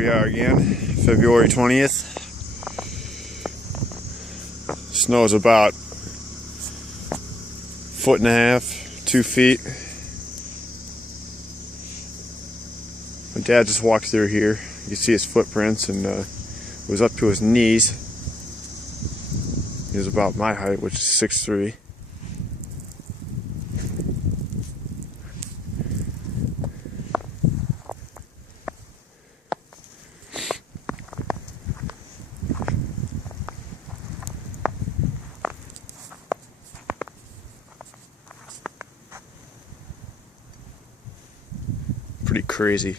we are again, February 20th. Snow is about 1.5 feet, 2 feet. My dad just walked through here. You can see his footprints, and it was up to his knees. He was about my height, which is 6'3". Pretty crazy.